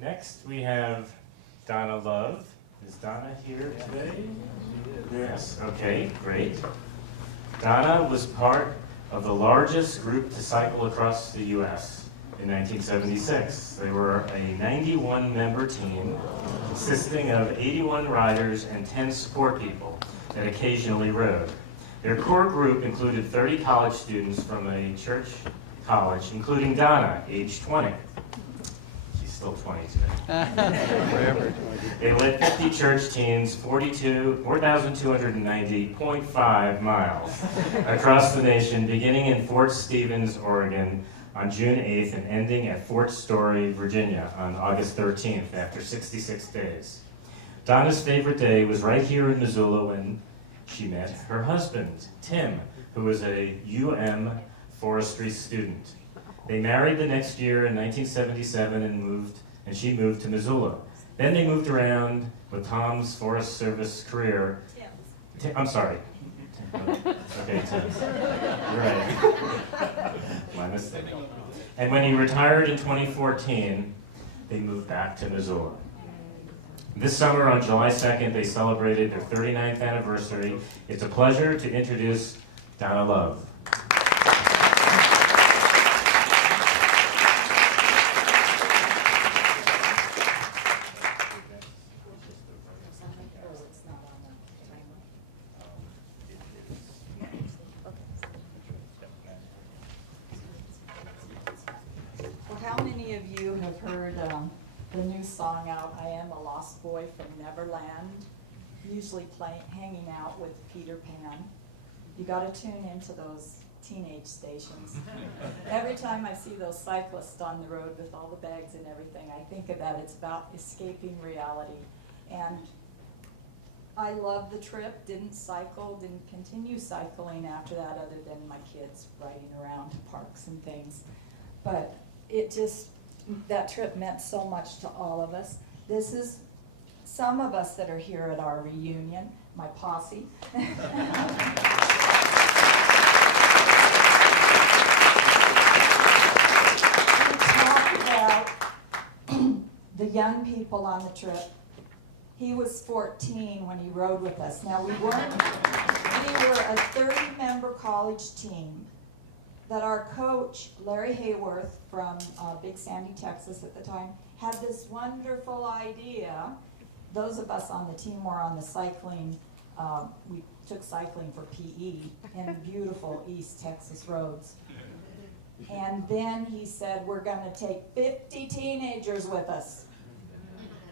Next, we have Donna Love. Is Donna here today? Yes, okay, great. Donna was part of the largest group to cycle across the U.S. in 1976. They were a 91-member team consisting of 81 riders and 10 support people that occasionally rode. Their core group included 30 college students from a church college, including Donna, age 20. She's still 20 today. They led 50 church teams 4,290.5 miles across the nation, beginning in Fort Stevens, Oregon on June 8th and ending at Fort Story, Virginia on August 13th after 66 days. Donna's favorite day was right here in Missoula when she met her husband, Tim, who was a UM forestry student. They married the next year in 1977 and she moved to Missoula. Then they moved around with Tom's Forest Service career. I'm sorry. Okay, Tim. You're right. My mistake. And when he retired in 2014, they moved back to Missoula. This summer on July 2nd, they celebrated their 39th anniversary. It's a pleasure to introduce Donna Love. How many of you have heard the new song out, I Am a Lost Boy from Neverland? Usually hanging out with Peter Pan. You got to tune into those teenage stations. Every time I see those cyclists on the road with all the bags and everything, I think of that. It's about escaping reality. And I love the trip, didn't continue cycling after that other than my kids riding around parks and things. But that trip meant so much to all of us. This is some of us that are here at our reunion, my posse. We talk about the young people on the trip. He was 14 when he rode with us. Now we were a 30-member college team that our coach, Larry Hayworth from Big Sandy, Texas at the time, had this wonderful idea. Those of us on the team were on the cycling, we took cycling for PE in beautiful East Texas roads. And then he said, we're gonna take 50 teenagers with us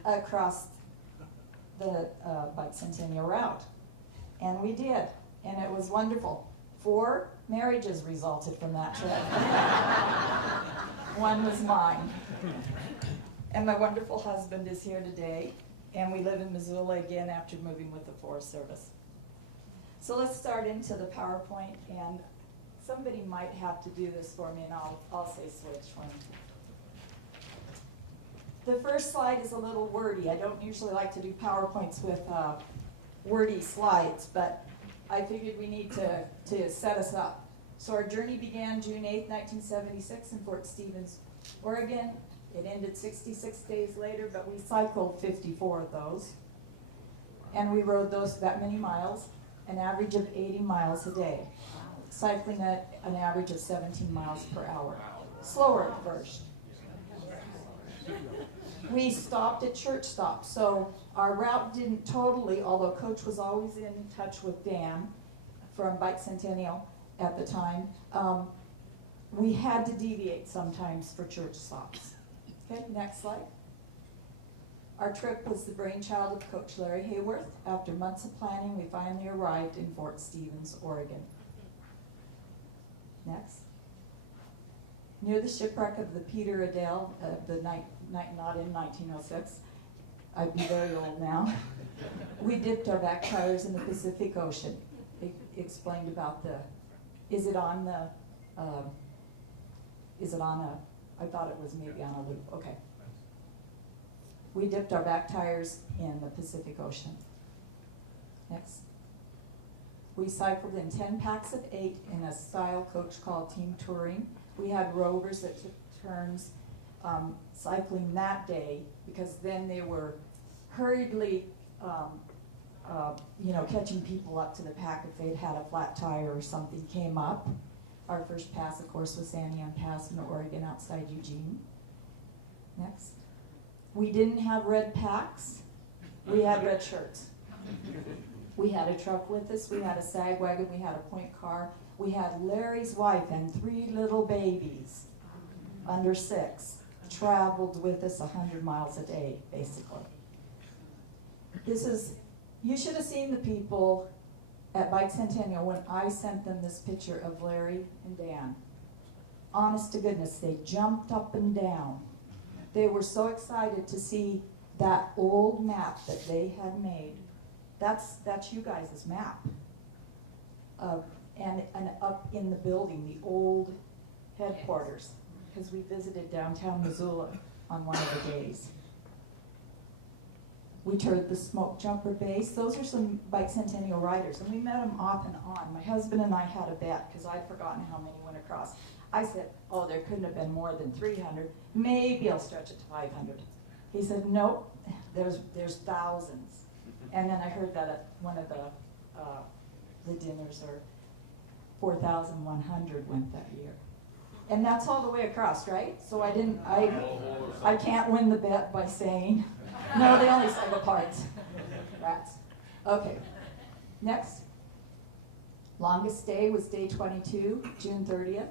across the Bikecentennial route. And we did, and it was wonderful. 4 marriages resulted from that trip. One was mine. And my wonderful husband is here today, and we live in Missoula again after moving with the Forest Service. So let's start into the PowerPoint, and somebody might have to do this for me, and I'll say switch when. The first slide is a little wordy. I don't usually like to do PowerPoints with wordy slides, but I figured we need to set us up. So our journey began June 8th, 1976 in Fort Stevens, Oregon. It ended 66 days later, but we cycled 54 of those. And we rode that many miles, an average of 80 miles a day, cycling at an average of 17 miles per hour. Slower at first. We stopped at church stops, so our route didn't totally, although Coach was always in touch with Dan from Bikecentennial at the time, we had to deviate sometimes for church stops. Okay, next slide. Our trip was the brainchild of Coach Larry Hayworth. After months of planning, we finally arrived in Fort Stevens, Oregon. Next. Near the shipwreck of the Peter Adele, not in 1906, I'd be very old now, we dipped our back tires in the Pacific Ocean. It explained about is it on a, I thought it was maybe on a loop, okay. We dipped our back tires in the Pacific Ocean. Next. We cycled in 10 packs of 8 in a style Coach called team touring. We had rovers that took turns cycling that day, because then they were hurriedly, catching people up to the pack if they'd had a flat tire or something came up. Our first pass, of course, was San Diego Pass in Oregon outside Eugene. Next. We didn't have red packs. We had red shirts. We had a truck with us. We had a sag wagon. We had a point car. We had Larry's wife and 3 little babies under 6 traveled with us 100 miles a day, basically. You should have seen the people at Bikecentennial when I sent them this picture of Larry and Dan. Honest to goodness, they jumped up and down. They were so excited to see that old map that they had made. That's you guys' map. And up in the building, the old headquarters, because we visited downtown Missoula on one of the days. We toured the smoke jumper base. Those are some Bikecentennial riders, and we met them off and on. My husband and I had a bet, because I'd forgotten how many went across. I said, oh, there couldn't have been more than 300. Maybe I'll stretch it to 500. He said, nope, there's thousands. And then I heard that at one of the dinners, or 4,100 went that year. And that's all the way across, right? So I can't win the bet by saying, no, they only sell the parts. Rats. Okay, next. Longest day was day 22, June 30th.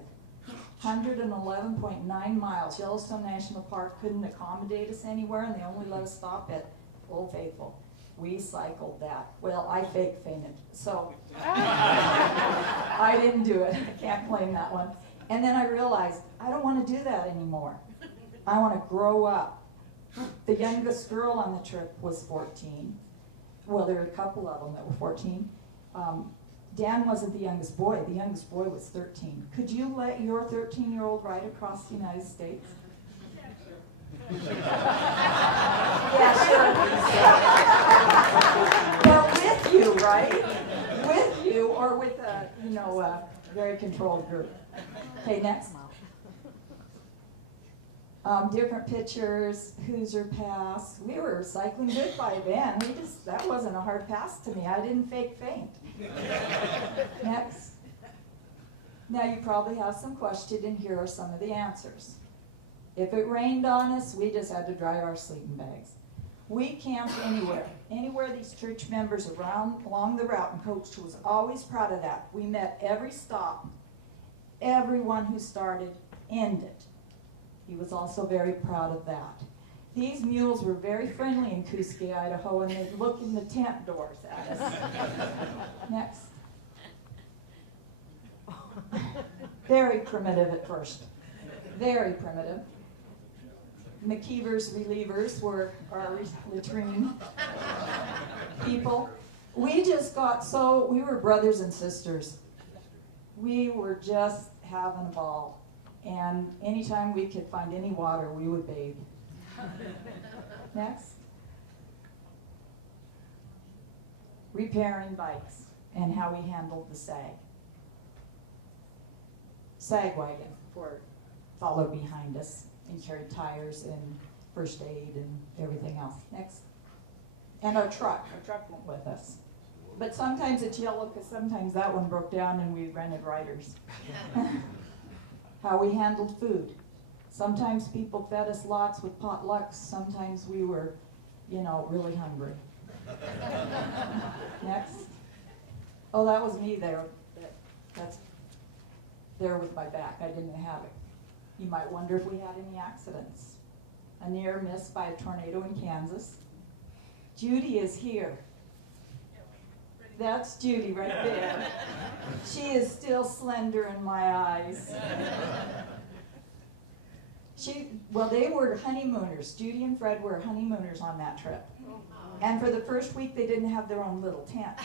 111.9 miles. Yellowstone National Park couldn't accommodate us anywhere, and they only let us stop at Old Faithful. We cycled that. Well, I fake fainted, so I didn't do it. I can't claim that one. And then I realized I don't want to do that anymore. I want to grow up. The youngest girl on the trip was 14. Well, there were a couple of them that were 14. Dan wasn't the youngest boy. The youngest boy was 13. Could you let your 13-year-old ride across the United States? Yeah, sure. Or with you, right? With you, or with a very controlled group. Okay, next. Different pictures, Hoosier Pass. We were cycling good by then. That wasn't a hard pass to me. I didn't fake faint. Next. Now you probably have some questions, and here are some of the answers. If it rained on us, we just had to dry our sleeping bags. We camped anywhere these church members along the route, and Coach was always proud of that. We met every stop. Everyone who started ended. He was also very proud of that. These mules were very friendly in Kuski, Idaho, and they'd look in the tent doors at us. Next. Very primitive at first. Very primitive. McKeever's relievers were our latrine people. We were brothers and sisters. We were just having a ball. And anytime we could find any water, we would bathe. Next. Repairing bikes and how we handled the sag. Sag wagon followed behind us and carried tires and first aid and everything else. Next. And our truck went with us. But sometimes it's yellow because sometimes that one broke down and we rented riders. How we handled food. Sometimes people fed us lots with potlucks. Sometimes we were, really hungry. Next. Oh, that was me there. That's there with my back. I didn't have it. You might wonder if we had any accidents. A near miss by a tornado in Kansas. Judy is here. That's Judy right there. She is still slender in my eyes. They were honeymooners. Judy and Fred were honeymooners on that trip. And for the first week, they didn't have their own little tent.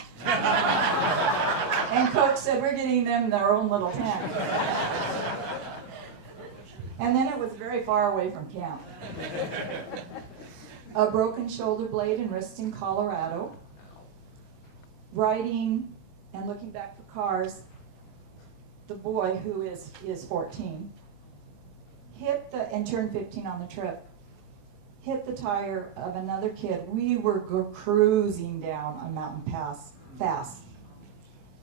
And Coach said, we're getting them their own little tent. And then it was very far away from camp. A broken shoulder blade and wrist in Colorado. Riding and looking back for cars, the boy who is 14, and turned 15 on the trip. Hit the tire of another kid. We were cruising down a mountain pass fast,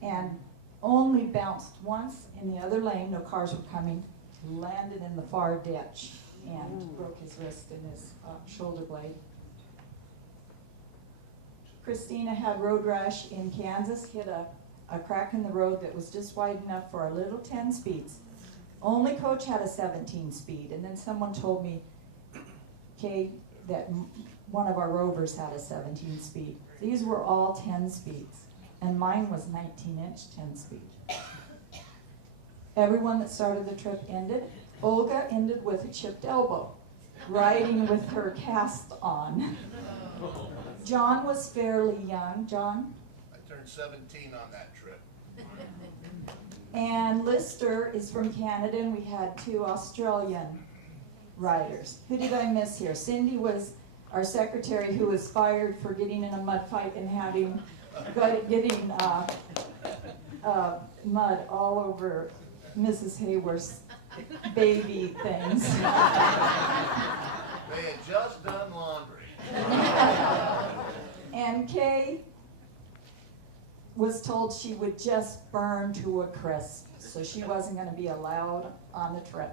and only bounced once in the other lane. No cars were coming. Landed in the far ditch and broke his wrist and his shoulder blade. Christina had road rash in Kansas. Hit a crack in the road that was just wide enough for our little 10 speeds. Only coach had a 17 speed, and then someone told me, Kay, that one of our rovers had a 17 speed. These were all 10 speeds, and mine was 19-inch 10 speed. Everyone that started the trip ended. Olga ended with a chipped elbow, riding with her cast on. John was fairly young. John? I turned 17 on that trip. And Lister is from Canada, and we had 2 Australian riders. Who did I miss here? Cindy was our secretary, who was fired for getting in a mud fight and getting mud all over Mrs. Hayworth's baby things. They had just done laundry. And Kay was told she would just burn to a crisp, so she wasn't going to be allowed on the trip.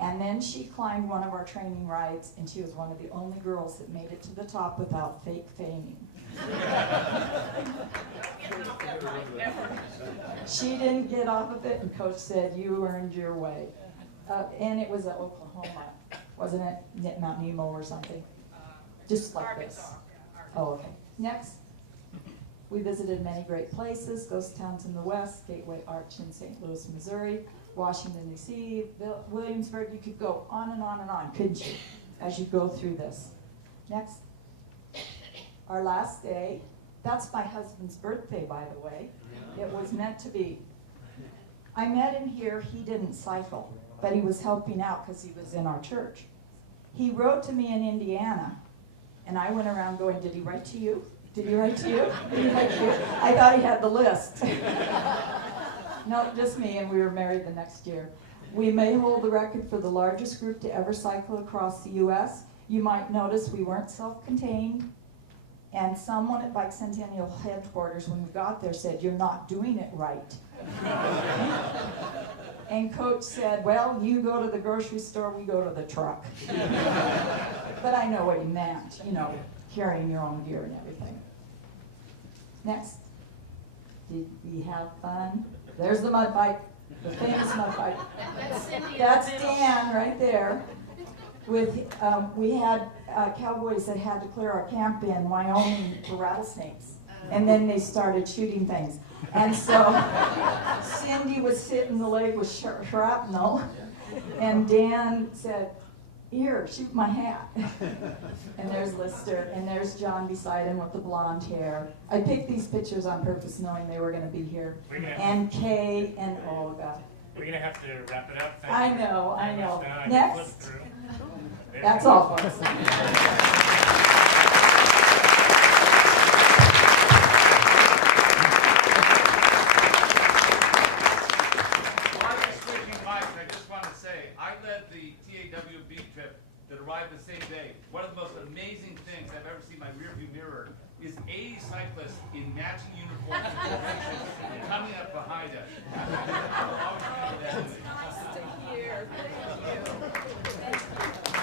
And then she climbed one of our training rides, and she was one of the only girls that made it to the top without fake fainting. She didn't get off of it, and coach said, "You earned your way." And it was at Oklahoma, wasn't it? Mount Nemo or something? Just like this. Oh, okay. Next. We visited many great places, ghost towns in the west, Gateway Arch in St. Louis, Missouri, Washington, D.C., Williamsburg. You could go on and on and on, couldn't you, as you go through this. Next. Our last day. That's my husband's birthday, by the way. It was meant to be. I met him here. He didn't cycle, but he was helping out because he was in our church. He wrote to me in Indiana, and I went around going, "Did he write to you? Did he write to you? Did he write to you?" I thought he had the list. No, just me, and we were married the next year. We may hold the record for the largest group to ever cycle across the U.S. You might notice we weren't self-contained, and someone at Bikecentennial headquarters, when we got there, said, "You're not doing it right." And coach said, "Well, you go to the grocery store, we go to the truck." But I know what he meant, carrying your own gear and everything. Next. Did we have fun? There's the mud fight, the famous mud fight. That's Dan right there. We had cowboys that had to clear our camp in Wyoming for rattlesnakes, and then they started shooting things. And so Cindy was hitting the leg with shrapnel, and Dan said, "Here, shoot my hat." And there's Lister, and there's John beside him with the blonde hair. I picked these pictures on purpose knowing they were going to be here. And Kay and Olga. We're going to have to wrap it up. I know. Can Next. flip through. That's all, folks. that arrived the same day. One of the most amazing things I've ever seen in my rearview mirror is 80 cyclists in matching uniforms and formations coming up behind us. I'll always remember that. Nice to hear. Thank you. Thank you.